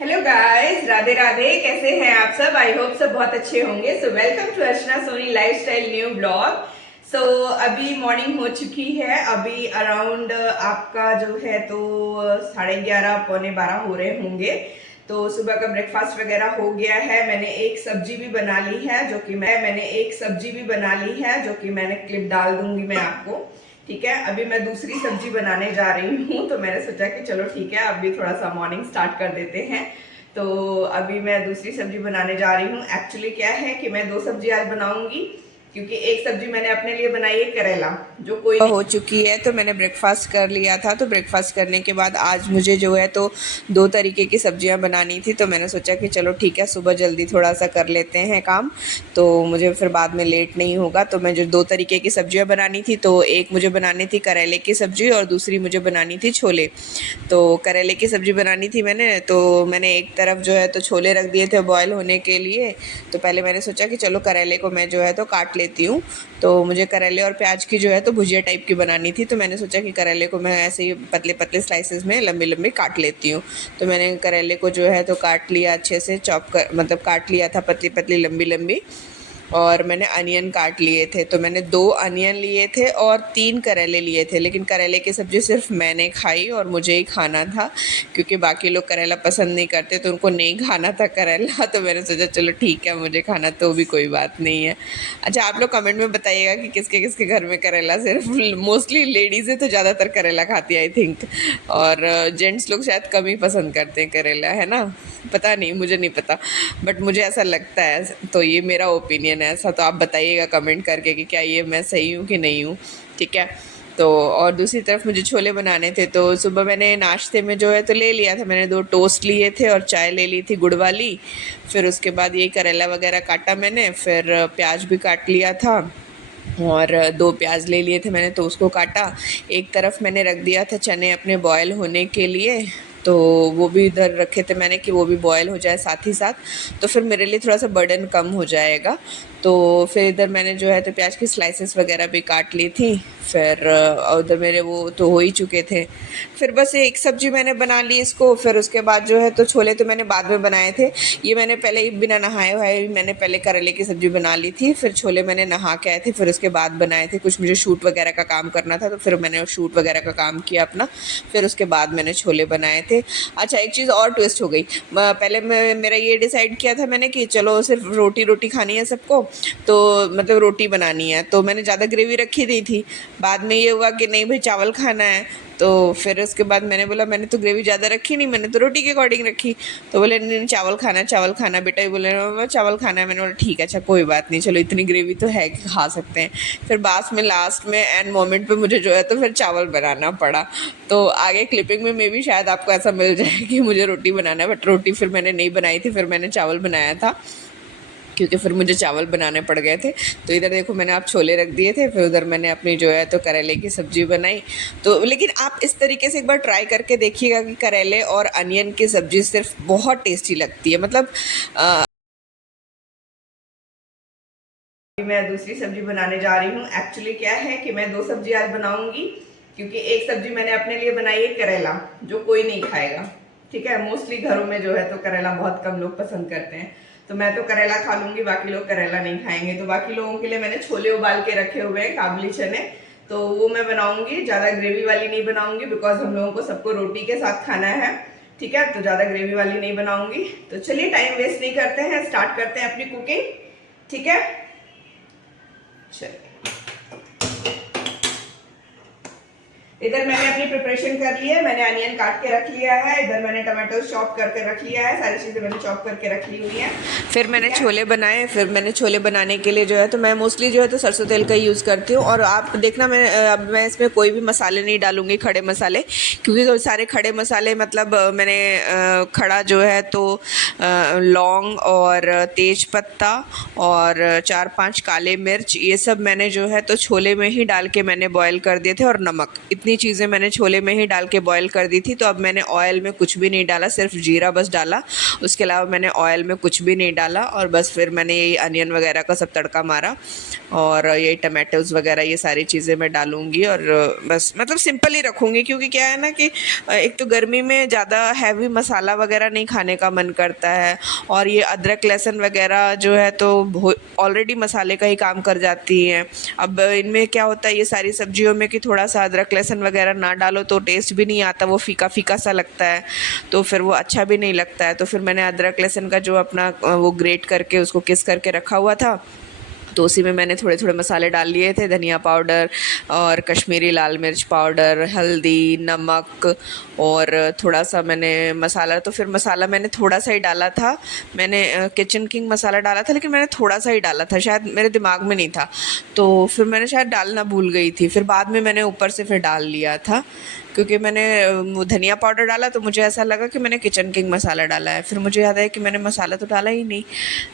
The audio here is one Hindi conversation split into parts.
Hello guys, Radhe Radhe. कैसे हैं आप सब? आई होप सब बहुत अच्छे होंगे। So welcome to Archana Soni lifestyle new blog. So अभी मॉर्निंग हो चुकी है। अभी अराउंड आपका जो है तो 11:30 पौने 12 हो रहे होंगे। तो सुबह का ब्रेकफास्ट वगैरह हो गया है। मैंने एक सब्जी भी बना ली है जो कि मैंने क्लिप डाल दूंगी मैं आपको। ठीक है, अभी मैं दूसरी सब्जी बनाने जा रही हूँ, तो मैंने सोचा कि चलो ठीक है, अभी थोड़ा सा मॉर्निंग स्टार्ट कर देते हैं। तो अभी मैं दूसरी सब्जी बनाने जा रही हूँ। एक्चुअली क्या है कि मैं दो सब्जी आज बनाऊंगी, क्योंकि एक सब्जी मैंने अपने लिए बनाई है करेला, जो कोई हो चुकी है। तो मैंने ब्रेकफास्ट कर लिया था। तो ब्रेकफास्ट करने के बाद आज मुझे जो है तो दो तरीके की सब्जियां बनानी थी। तो मैंने सोचा कि चलो ठीक है, सुबह जल्दी थोड़ा सा कर लेते हैं काम, तो मुझे फिर बाद में लेट नहीं होगा। तो मैं जो दो तरीके की सब्जियां बनानी थी, तो एक मुझे बनानी थी करेले की सब्जी और दूसरी मुझे बनानी थी छोले। तो करेले की सब्जी बनानी थी मैंने, तो मैंने एक तरफ जो है तो छोले रख दिए थे बॉयल होने के लिए। तो पहले मैंने सोचा कि चलो करेले को मैं जो है तो काट लेती हूँ। तो मुझे करेले और प्याज की जो है तो भुजिया टाइप की बनानी थी। तो मैंने सोचा कि करेले को मैं ऐसे ही पतले पतले स्लाइसेस में लंबे लंबे काट लेती हूँ। तो मैंने करेले को जो है तो काट लिया अच्छे से, चॉप कर मतलब काट लिया था पतली पतली लंबी लंबी। और मैंने अनियन काट लिए थे। तो मैंने 2 अनियन लिए थे और 3 करेले लिए थे। लेकिन करेले की सब्ज़ी सिर्फ मैंने खाई और मुझे ही खाना था, क्योंकि बाकी लोग करेला पसंद नहीं करते, तो उनको नहीं खाना था करेला। तो मैंने सोचा चलो ठीक है, मुझे खाना तो भी कोई बात नहीं है। अच्छा, आप लोग कमेंट में बताइएगा कि किसके किसके घर में करेला, सिर्फ मोस्टली लेडीज़ें तो ज़्यादातर करेला खाती है आई थिंक, और जेंट्स लोग शायद कम ही पसंद करते हैं करेला, है ना? पता नहीं, मुझे नहीं पता, बट मुझे ऐसा लगता है। तो ये मेरा ओपिनियन है ऐसा। तो आप बताइएगा कमेंट करके कि क्या ये मैं सही हूँ कि नहीं हूँ। ठीक है। तो और दूसरी तरफ मुझे छोले बनाने थे। तो सुबह मैंने नाश्ते में जो है तो ले लिया था, मैंने 2 टोस्ट लिए थे और चाय ले ली थी गुड़ वाली। फिर उसके बाद ये करेला वगैरह काटा मैंने, फिर प्याज भी काट लिया था और 2 प्याज ले लिए थे मैंने, तो उसको काटा। एक तरफ मैंने रख दिया था चने अपने बॉयल होने के लिए, तो वो भी इधर रखे थे मैंने कि वो भी बॉयल हो जाए साथ ही साथ, तो फिर मेरे लिए थोड़ा सा बर्डन कम हो जाएगा। तो फिर इधर मैंने जो है तो प्याज की स्लाइसेस वगैरह भी काट ली थी। फिर उधर मेरे वो तो हो ही चुके थे। फिर बस एक सब्जी मैंने बना ली इसको। फिर उसके बाद जो है तो छोले तो मैंने बाद में बनाए थे। ये मैंने पहले ही बिना नहाए हुए मैंने पहले करेले की सब्जी बना ली थी। फिर छोले मैंने नहा के आए थे, फिर उसके बाद बनाए थे। कुछ मुझे शूट वगैरह का काम करना था, तो फिर मैंने शूट वगैरह का काम किया अपना। फिर उसके बाद मैंने छोले बनाए थे। अच्छा, एक चीज़ और ट्विस्ट हो गई। पहले मेरा ये डिसाइड किया था मैंने कि चलो सिर्फ रोटी रोटी खानी है सबको, तो मतलब रोटी बनानी है, तो मैंने ज़्यादा ग्रेवी रखी दी थी। बाद में ये हुआ कि नहीं भाई चावल खाना है। तो फिर उसके बाद मैंने बोला मैंने तो ग्रेवी ज़्यादा रखी नहीं, मैंने तो रोटी के अकॉर्डिंग रखी। तो बोले नहीं नहीं, चावल खाना बेटा। ही बोले मम्मा चावल खाना है। मैंने बोला ठीक है, अच्छा कोई बात नहीं, चलो इतनी ग्रेवी तो है कि खा सकते हैं। फिर लास्ट में एंड मोमेंट पे मुझे जो है तो फिर चावल बनाना पड़ा। तो आगे क्लिपिंग में मे भी शायद आपको ऐसा मिल जाए कि मुझे रोटी बनाना है, बट रोटी फिर मैंने नहीं बनाई थी, फिर मैंने चावल बनाया था, क्योंकि फिर मुझे चावल बनाने पड़ गए थे। तो इधर देखो मैंने आप छोले रख दिए थे, फिर उधर मैंने अपनी जो है तो करेले की सब्ज़ी बनाई। तो लेकिन आप इस तरीके से एक बार ट्राई करके देखिएगा कि करेले और अनियन की सब्ज़ी सिर्फ बहुत टेस्टी लगती है। मतलब मैं दूसरी सब्जी बनाने जा रही हूँ। एक्चुअली क्या है कि मैं 2 सब्जी आज बनाऊंगी, क्योंकि एक सब्जी मैंने अपने लिए बनाई है करेला, जो कोई नहीं खाएगा। ठीक है, मोस्टली घरों में जो है तो करेला बहुत कम लोग पसंद करते हैं, तो मैं तो करेला खा लूंगी, बाकी लोग करेला नहीं खाएंगे। तो बाकी लोगों के लिए मैंने छोले उबाल के रखे हुए हैं, काबुली चने, तो वो मैं बनाऊंगी। ज़्यादा ग्रेवी वाली नहीं बनाऊंगी, बिकॉज हम लोगों को सबको रोटी के साथ खाना है। ठीक है, तो ज़्यादा ग्रेवी वाली नहीं बनाऊंगी। तो चलिए टाइम वेस्ट नहीं करते हैं, स्टार्ट करते हैं अपनी कुकिंग। ठीक है, चलिए। इधर मैंने अपनी प्रिपरेशन कर ली है। मैंने अनियन काट के रख लिया है, इधर मैंने टमाटो चॉप करके रख लिया है, सारी चीज़ें मैंने चॉप करके रख ली हुई है। फिर मैंने छोले बनाए। फिर मैंने छोले बनाने के लिए जो है तो मैं मोस्टली जो है तो सरसों तेल का यूज़ करती हूँ। और आप देखना, अब मैं इसमें कोई भी मसाले नहीं डालूंगी, खड़े मसाले, क्योंकि सारे खड़े मसाले मतलब मैंने खड़ा जो है तो लौंग और तेज पत्ता और 4-5 काले मिर्च, ये सब मैंने जो है तो छोले में ही डाल के मैंने बॉयल कर दिए थे, और नमक, जितनी चीज़ें मैंने छोले में ही डाल के बॉईल कर दी थी। तो अब मैंने ऑयल में कुछ भी नहीं डाला, सिर्फ जीरा बस डाला, उसके अलावा मैंने ऑयल में कुछ भी नहीं डाला। और बस फिर मैंने यही अनियन वगैरह का सब तड़का मारा और यही टमाटोज़ वगैरह ये सारी चीज़ें मैं डालूँगी और बस मतलब सिंपल ही रखूँगी, क्योंकि क्या है ना कि एक तो गर्मी में ज़्यादा हैवी मसाला वगैरह नहीं खाने का मन करता है, और ये अदरक लहसुन वगैरह जो है तो ऑलरेडी मसाले का ही काम कर जाती हैं। अब इनमें क्या होता है ये सारी सब्जियों में कि थोड़ा सा अदरक लहसुन वगैरह ना डालो तो टेस्ट भी नहीं आता, वो फीका फीका सा लगता है, तो फिर वो अच्छा भी नहीं लगता है। तो फिर मैंने अदरक लहसुन का जो अपना वो ग्रेट करके उसको किस करके रखा हुआ था, तो उसी में मैंने थोड़े थोड़े मसाले डाल लिए थे, धनिया पाउडर और कश्मीरी लाल मिर्च पाउडर, हल्दी, नमक और थोड़ा सा मैंने मसाला, तो फिर मसाला मैंने थोड़ा सा ही डाला था। मैंने किचन किंग मसाला डाला था, लेकिन मैंने थोड़ा सा ही डाला था, शायद मेरे दिमाग में नहीं था, तो फिर मैंने शायद डालना भूल गई थी। फिर बाद में मैंने ऊपर से फिर डाल लिया था, क्योंकि मैंने धनिया पाउडर डाला तो मुझे ऐसा लगा कि मैंने किचन किंग मसाला डाला है। फिर मुझे याद आया कि मैंने मसाला तो डाला ही नहीं,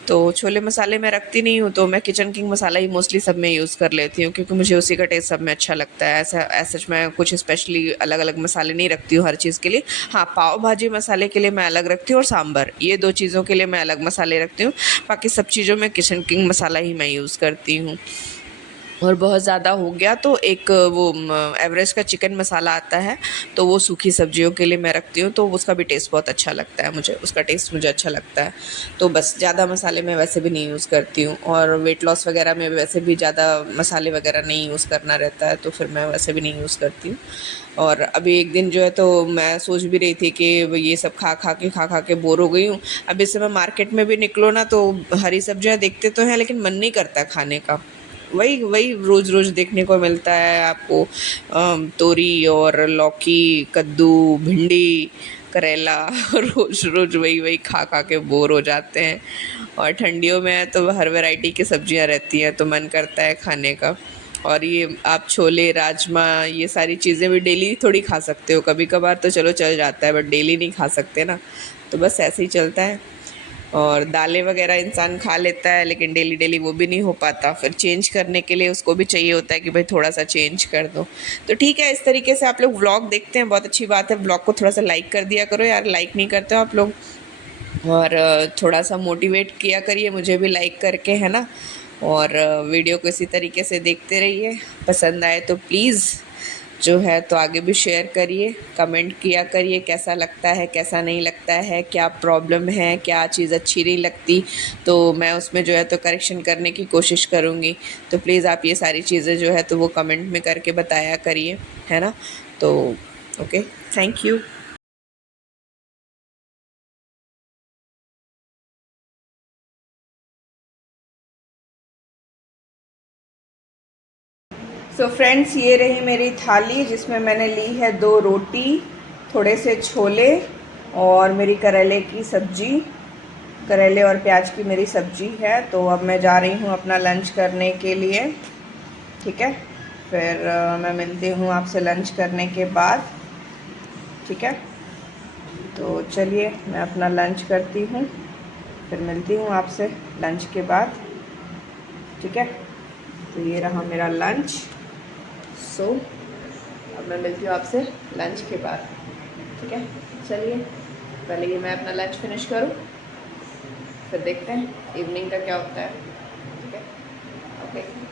तो छोले मसाले मैं रखती नहीं हूँ, तो मैं किचन किंग मसाला ही मोस्टली सब में यूज़ कर लेती हूँ, क्योंकि मुझे उसी का टेस्ट सब में अच्छा लगता है। ऐसा मैं कुछ स्पेशली अलग अलग मसाले नहीं रखती हूँ हर चीज़ के लिए। हाँ, पाव भाजी मसाले के लिए मैं अलग रखती हूँ और सांभर, ये 2 चीज़ों के लिए मैं अलग मसाले रखती हूँ। बाकी सब चीज़ों में किचन किंग मसाला ही मैं यूज़ करती हूँ। और बहुत ज़्यादा हो गया तो एक वो एवरेस्ट का चिकन मसाला आता है, तो वो सूखी सब्जियों के लिए मैं रखती हूँ, तो उसका भी टेस्ट बहुत अच्छा लगता है मुझे, उसका टेस्ट मुझे अच्छा लगता है। तो बस ज़्यादा मसाले मैं वैसे भी नहीं यूज़ करती हूँ, और वेट लॉस वगैरह में वैसे भी ज़्यादा मसाले वगैरह नहीं यूज़ करना रहता है, तो फिर मैं वैसे भी नहीं यूज़ करती हूँ। और अभी एक दिन जो है तो मैं सोच भी रही थी कि ये सब खा खा के बोर हो गई हूँ। अब इस समय मार्केट में भी निकलो ना तो हरी सब्जियाँ देखते तो हैं, लेकिन मन नहीं करता खाने का। वही वही रोज़ रोज़ देखने को मिलता है आपको, तोरी और लौकी, कद्दू, भिंडी, करेला रोज़ रोज़ वही वही खा खा के बोर हो जाते हैं। और ठंडियों में तो हर वैरायटी की सब्जियां रहती हैं, तो मन करता है खाने का। और ये आप छोले, राजमा, ये सारी चीज़ें भी डेली थोड़ी खा सकते हो, कभी कभार तो चलो चल जाता है, बट डेली नहीं खा सकते ना, तो बस ऐसे ही चलता है। और दालें वगैरह इंसान खा लेता है, लेकिन डेली डेली वो भी नहीं हो पाता, फिर चेंज करने के लिए उसको भी चाहिए होता है कि भाई थोड़ा सा चेंज कर दो। तो ठीक है, इस तरीके से आप लोग व्लॉग देखते हैं, बहुत अच्छी बात है। व्लॉग को थोड़ा सा लाइक कर दिया करो यार, लाइक नहीं करते हो आप लोग, और थोड़ा सा मोटिवेट किया करिए मुझे भी लाइक करके, है ना। और वीडियो को इसी तरीके से देखते रहिए, पसंद आए तो प्लीज़ जो है तो आगे भी शेयर करिए, कमेंट किया करिए कैसा लगता है, कैसा नहीं लगता है, क्या प्रॉब्लम है, क्या चीज़ अच्छी नहीं लगती, तो मैं उसमें जो है तो करेक्शन करने की कोशिश करूँगी। तो प्लीज़ आप ये सारी चीज़ें जो है तो वो कमेंट में करके बताया करिए, है ना। तो okay, thank you. So friends, ये रही मेरी थाली, जिसमें मैंने ली है 2 रोटी, थोड़े से छोले और मेरी करेले की सब्जी, करेले और प्याज की मेरी सब्जी है। तो अब मैं जा रही हूँ अपना लंच करने के लिए, ठीक है। फिर मैं मिलती हूँ आपसे लंच करने के बाद, ठीक है। तो चलिए मैं अपना लंच करती हूँ, फिर मिलती हूँ आपसे लंच के बाद, ठीक है। तो ये रहा मेरा लंच। सो अब मैं मिलती हूँ आपसे लंच के बाद, ठीक है। चलिए पहले ये मैं अपना लंच फिनिश करूँ, फिर देखते हैं इवनिंग का क्या होता है, ठीक है। ओके।